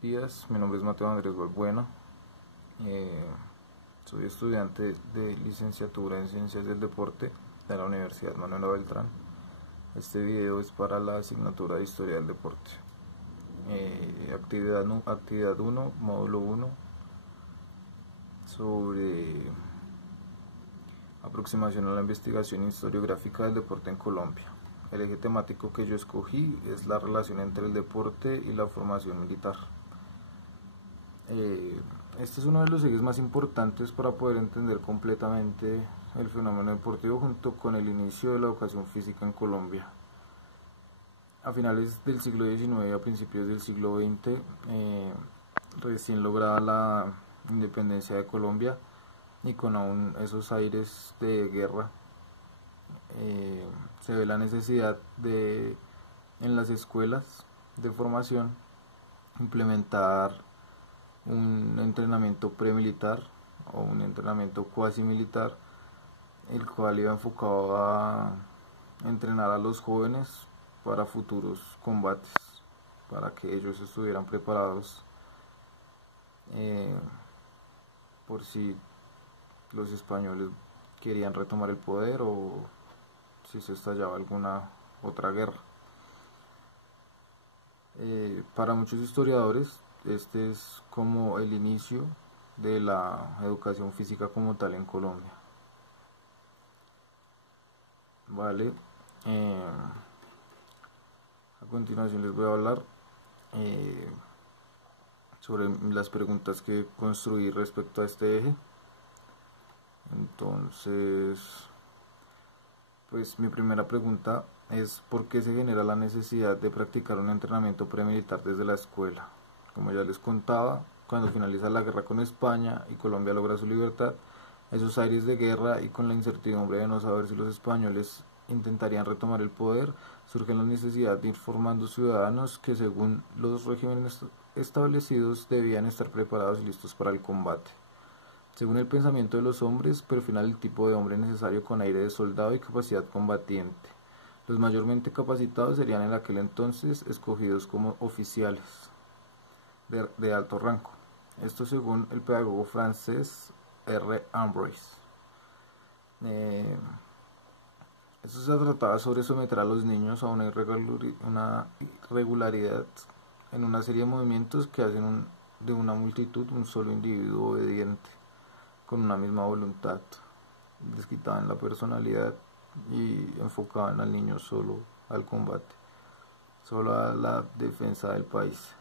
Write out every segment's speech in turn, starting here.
días, mi nombre es Mateo Andrés Balbuena, eh, soy estudiante de licenciatura en Ciencias del Deporte de la Universidad Manuela Beltrán. Este video es para la asignatura de Historia del Deporte. Actividad 1, módulo 1, sobre aproximación a la investigación historiográfica del deporte en Colombia. El eje temático que yo escogí es la relación entre el deporte y la formación militar. Este es uno de los ejes más importantes para poder entender completamente el fenómeno deportivo junto con el inicio de la educación física en Colombia. A finales del siglo XIX y a principios del siglo XX, recién lograda la independencia de Colombia y con aún esos aires de guerra, se ve la necesidad de, en las escuelas de formación, implementar un entrenamiento premilitar o un entrenamiento cuasi militar, el cual iba enfocado a entrenar a los jóvenes para futuros combates, para que ellos estuvieran preparados por si los españoles querían retomar el poder o si se estallaba alguna otra guerra. Para muchos historiadores, este es como el inicio de la educación física como tal en Colombia. Vale, a continuación les voy a hablar sobre las preguntas que construí respecto a este eje. Entonces, pues mi primera pregunta es ¿por qué se genera la necesidad de practicar un entrenamiento premilitar desde la escuela? Como ya les contaba, cuando finaliza la guerra con España y Colombia logra su libertad, esos aires de guerra y con la incertidumbre de no saber si los españoles intentarían retomar el poder, surge la necesidad de ir formando ciudadanos que según los regímenes establecidos debían estar preparados y listos para el combate. Según el pensamiento de los hombres, perfilan el tipo de hombre necesario con aire de soldado y capacidad combatiente. Los mayormente capacitados serían en aquel entonces escogidos como oficiales de alto rango. Esto según el pedagogo francés R. Ambroise. Esto se trataba sobre someter a los niños a una irregularidad en una serie de movimientos que hacen de una multitud un solo individuo obediente, con una misma voluntad, desquitada en la personalidad y enfocaban al niño solo al combate, solo a la defensa del país.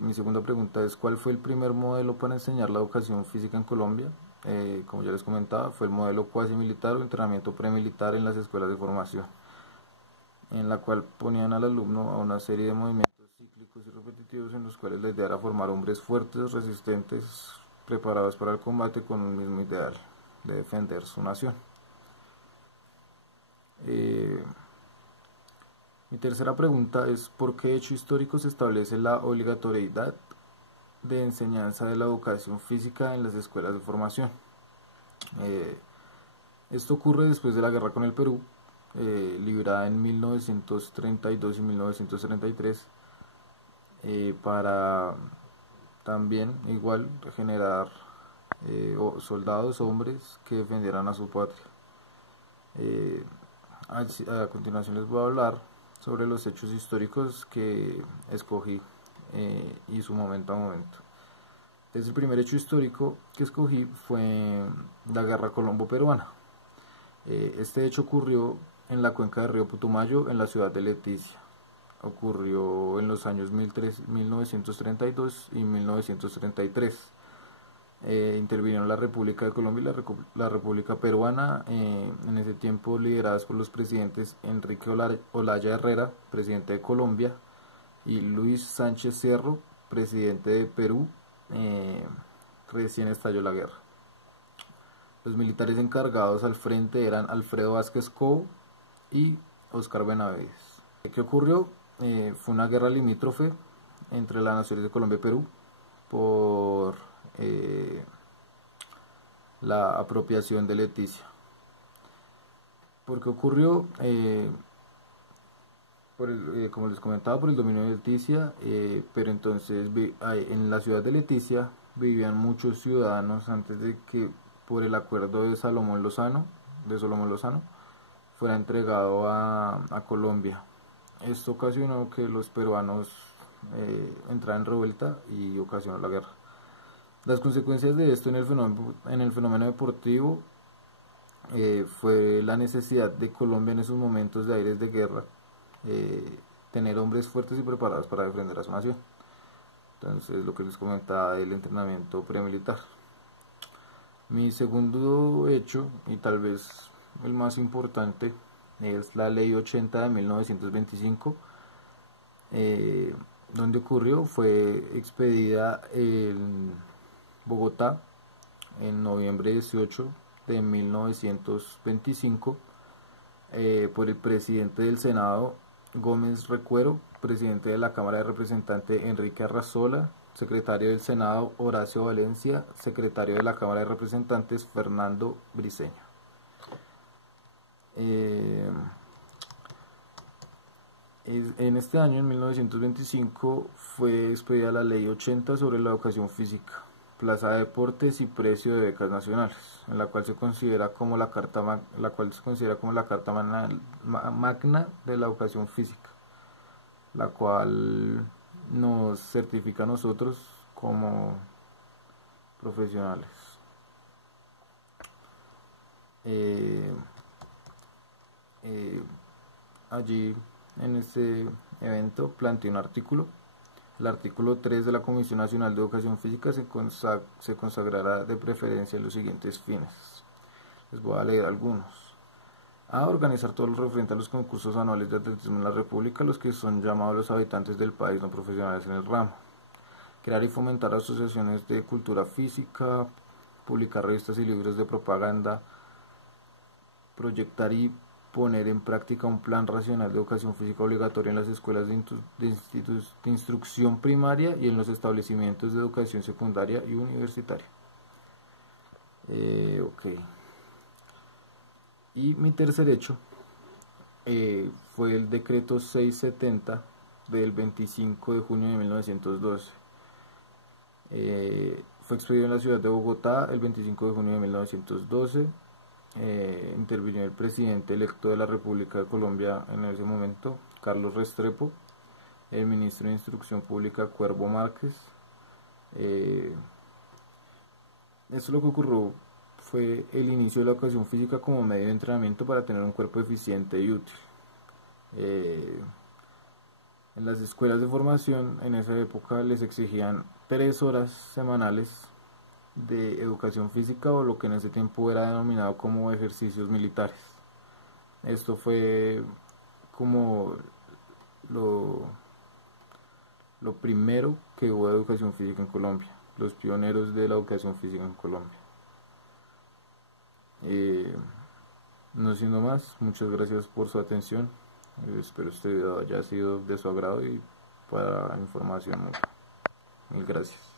Mi segunda pregunta es ¿cuál fue el primer modelo para enseñar la educación física en Colombia? Como ya les comentaba, fue el modelo cuasi militar o entrenamiento premilitar en las escuelas de formación, en la cual ponían al alumno a una serie de movimientos cíclicos y repetitivos en los cuales la idea era formar hombres fuertes, resistentes, preparados para el combate con un mismo ideal de defender su nación. Mi tercera pregunta es ¿por qué hecho histórico se establece la obligatoriedad de enseñanza de la educación física en las escuelas de formación? Esto ocurre después de la guerra con el Perú, librada en 1932 y 1933, para también igual generar soldados hombres que defendieran a su patria. A continuación les voy a hablar sobre los hechos históricos que escogí y su momento a momento. Entonces, el primer hecho histórico que escogí fue la guerra colombo-peruana. Este hecho ocurrió en la cuenca del río Putumayo, en la ciudad de Leticia. Ocurrió en los años 1932 y 1933. Intervinieron la República de Colombia y la República Peruana, en ese tiempo lideradas por los presidentes Enrique Olaya Herrera, presidente de Colombia, y Luis Sánchez Cerro, presidente de Perú. Recién estalló la guerra. Los militares encargados al frente eran Alfredo Vázquez Cobo y Óscar Benavides. ¿Qué ocurrió? Fue una guerra limítrofe entre las naciones de Colombia y Perú por la apropiación de Leticia. ¿Por qué ocurrió? como les comentaba, por el dominio de Leticia, pero entonces en la ciudad de Leticia vivían muchos ciudadanos antes de que por el acuerdo de Solomón Lozano, fuera entregado a Colombia. Esto ocasionó que los peruanos entraran en revuelta y ocasionó la guerra. Las consecuencias de esto en el fenómeno deportivo fue la necesidad de Colombia en esos momentos de aires de guerra, tener hombres fuertes y preparados para defender a su nación. Entonces, lo que les comentaba del entrenamiento premilitar. Mi segundo hecho, y tal vez el más importante, es la Ley 80 de 1925, donde ocurrió, fue expedida en Bogotá en noviembre 18 de 1925 por el presidente del Senado Gómez Recuero, presidente de la Cámara de Representantes Enrique Arrazola, secretario del Senado Horacio Valencia, secretario de la Cámara de Representantes Fernando Briceño. En este año, en 1925, fue expedida la Ley 80 sobre la educación física, plaza de deportes y precio de becas nacionales, en la cual se considera como la carta magna de la educación física, la cual nos certifica a nosotros como profesionales. Allí en este evento planteé un artículo. El artículo 3 de la Comisión Nacional de Educación Física se consagrará de preferencia en los siguientes fines. Les voy a leer algunos. A organizar todo lo referente a los concursos anuales de atletismo en la República, los que son llamados los habitantes del país no profesionales en el ramo. Crear y fomentar asociaciones de cultura física, publicar revistas y libros de propaganda, proyectar y poner en práctica un plan racional de educación física obligatoria en las escuelas de instrucción primaria y en los establecimientos de educación secundaria y universitaria. Y mi tercer hecho fue el decreto 670 del 25 de junio de 1912. Fue expedido en la ciudad de Bogotá el 25 de junio de 1912. Intervino el presidente electo de la República de Colombia en ese momento, Carlos Restrepo, el ministro de Instrucción Pública, Cuervo Márquez. Esto lo que ocurrió fue el inicio de la educación física como medio de entrenamiento para tener un cuerpo eficiente y útil. En las escuelas de formación en esa época les exigían 3 horas semanales de educación física, o lo que en ese tiempo era denominado como ejercicios militares. Esto fue como lo primero que hubo de educación física en Colombia, los pioneros de la educación física en Colombia. No siendo más, muchas gracias por su atención. Espero este video haya sido de su agrado y para información mutua. Mil gracias.